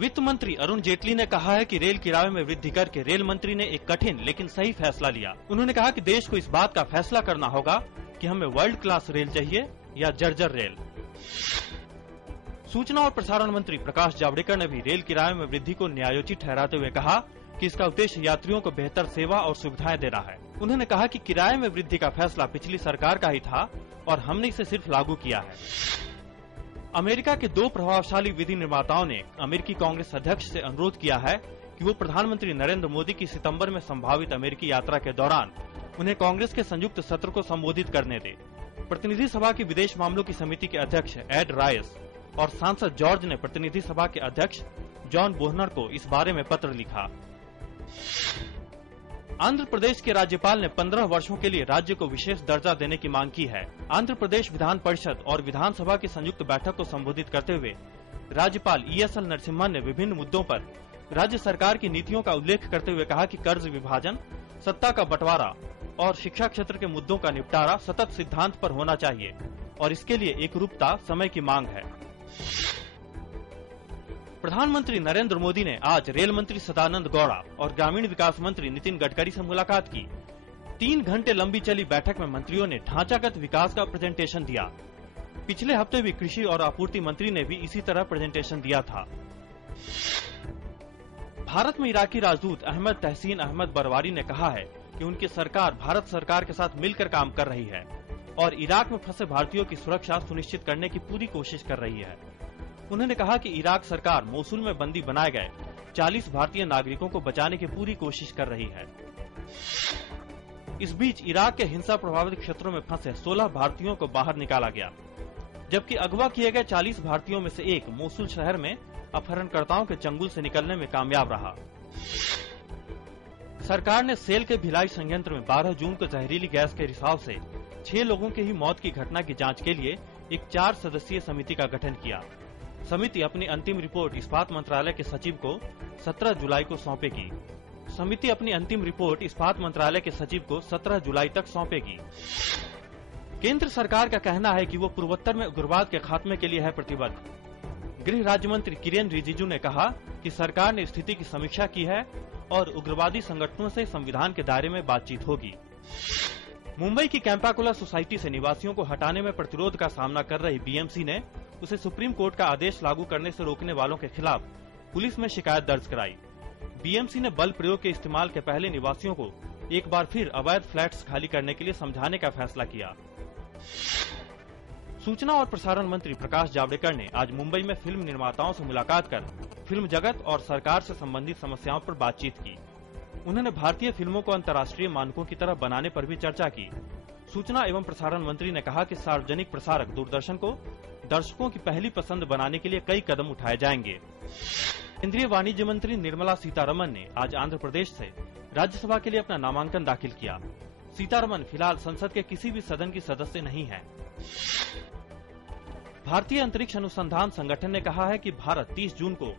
वित्त मंत्री अरुण जेटली ने कहा है कि रेल किराए में वृद्धि करके रेल मंत्री ने एक कठिन लेकिन सही फैसला लिया। उन्होंने कहा कि देश को इस बात का फैसला करना होगा कि हमें वर्ल्ड क्लास रेल चाहिए या जर्जर रेल। सूचना और प्रसारण मंत्री प्रकाश जावड़ेकर ने भी रेल किराए में वृद्धि को न्यायोचित ठहराते हुए कहा कि इसका उद्देश्य यात्रियों को बेहतर सेवा और सुविधाएं देना है। उन्होंने कहा कि किराए में वृद्धि का फैसला पिछली सरकार का ही था और हमने इसे सिर्फ लागू किया है। अमेरिका के 2 प्रभावशाली विधि निर्माताओं ने अमेरिकी कांग्रेस अध्यक्ष से अनुरोध किया है कि वो प्रधानमंत्री नरेंद्र मोदी की सितंबर में संभावित अमेरिकी यात्रा के दौरान उन्हें कांग्रेस के संयुक्त सत्र को संबोधित करने दे। प्रतिनिधि सभा की विदेश मामलों की समिति के अध्यक्ष एड रायस और सांसद जॉर्ज ने प्रतिनिधि सभा के अध्यक्ष जॉन बोहनर को इस बारे में पत्र लिखा। आंध्र प्रदेश के राज्यपाल ने 15 वर्षों के लिए राज्य को विशेष दर्जा देने की मांग की है। आंध्र प्रदेश विधान परिषद और विधानसभा की संयुक्त बैठक को संबोधित करते हुए राज्यपाल ESL नरसिम्हन ने विभिन्न मुद्दों पर राज्य सरकार की नीतियों का उल्लेख करते हुए कहा कि कर्ज विभाजन, सत्ता का बंटवारा और शिक्षा क्षेत्र के मुद्दों का निपटारा सतत सिद्धांत पर होना चाहिए और इसके लिए एकरूपता समय की मांग है। प्रधानमंत्री नरेंद्र मोदी ने आज रेल मंत्री सदानंद गौड़ा और ग्रामीण विकास मंत्री नितिन गडकरी से मुलाकात की। 3 घंटे लंबी चली बैठक में मंत्रियों ने ढांचागत विकास का प्रेजेंटेशन दिया। पिछले हफ्ते भी कृषि और आपूर्ति मंत्री ने भी इसी तरह प्रेजेंटेशन दिया था। भारत में इराकी राजदूत अहमद तहसीन अहमद बरवारी ने कहा है कि उनकी सरकार भारत सरकार के साथ मिलकर काम कर रही है और इराक में फंसे भारतीयों की सुरक्षा सुनिश्चित करने की पूरी कोशिश कर रही है। उन्होंने कहा कि इराक सरकार मोसुल में बंदी बनाए गए 40 भारतीय नागरिकों को बचाने की पूरी कोशिश कर रही है। इस बीच इराक के हिंसा प्रभावित क्षेत्रों में फंसे 16 भारतीयों को बाहर निकाला गया, जबकि अगवा किए गए 40 भारतीयों में से एक मोसुल शहर में अपहरणकर्ताओं के चंगुल से निकलने में कामयाब रहा। सरकार ने सेल के भिलाई संयंत्र में 12 जून को जहरीली गैस के रिसाव से 6 लोगों की ही मौत की घटना की जांच के लिए एक 4 सदस्यीय समिति का गठन किया। समिति अपनी अंतिम रिपोर्ट इस्पात मंत्रालय के सचिव को 17 जुलाई को सौंपेगी। समिति अपनी अंतिम रिपोर्ट इस्पात मंत्रालय के सचिव को 17 जुलाई तक सौंपेगी। केंद्र सरकार का कहना है कि वो पूर्वोत्तर में उग्रवाद के खात्मे के लिए है प्रतिबद्ध। गृह राज्य मंत्री किरेन रिजिजू ने कहा कि सरकार ने स्थिति की समीक्षा की है और उग्रवादी संगठनों से संविधान के दायरे में बातचीत होगी। मुंबई की कैंपाकुला सोसाइटी से निवासियों को हटाने में प्रतिरोध का सामना कर रही BMC ने उसे सुप्रीम कोर्ट का आदेश लागू करने से रोकने वालों के खिलाफ पुलिस में शिकायत दर्ज कराई। BMC ने बल प्रयोग के इस्तेमाल के पहले निवासियों को एक बार फिर अवैध फ्लैट्स खाली करने के लिए समझाने का फैसला किया। सूचना और प्रसारण मंत्री प्रकाश जावड़ेकर ने आज मुंबई में फिल्म निर्माताओं से मुलाकात कर फिल्म जगत और सरकार से संबंधित समस्याओं पर बातचीत की। उन्होंने भारतीय फिल्मों को अंतर्राष्ट्रीय मानकों की तरह बनाने पर भी चर्चा की। सूचना एवं प्रसारण मंत्री ने कहा कि सार्वजनिक प्रसारक दूरदर्शन को दर्शकों की पहली पसंद बनाने के लिए कई कदम उठाए जाएंगे। केंद्रीय वाणिज्य मंत्री निर्मला सीतारमण ने आज आंध्र प्रदेश से राज्यसभा के लिए अपना नामांकन दाखिल किया। सीतारमण फिलहाल संसद के किसी भी सदन की सदस्य नहीं है। भारतीय अंतरिक्ष अनुसंधान संगठन ने कहा है कि भारत 30 जून को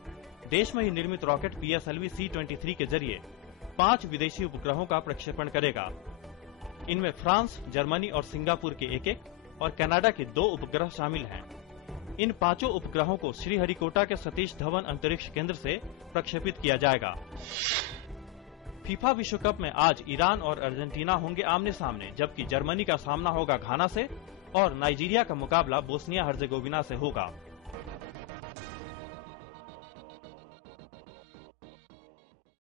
देश में ही निर्मित रॉकेट PSLV C-23 के जरिए 5 विदेशी उपग्रहों का प्रक्षेपण करेगा। इनमें फ्रांस, जर्मनी और सिंगापुर के एक और कनाडा के 2 उपग्रह शामिल हैं। इन 5 उपग्रहों को श्रीहरिकोटा के सतीश धवन अंतरिक्ष केंद्र से प्रक्षेपित किया जाएगा। फीफा विश्व कप में आज ईरान और अर्जेंटीना होंगे आमने सामने, जबकि जर्मनी का सामना होगा घाना से और नाइजीरिया का मुकाबला बोस्निया हर्जेगोविना से होगा।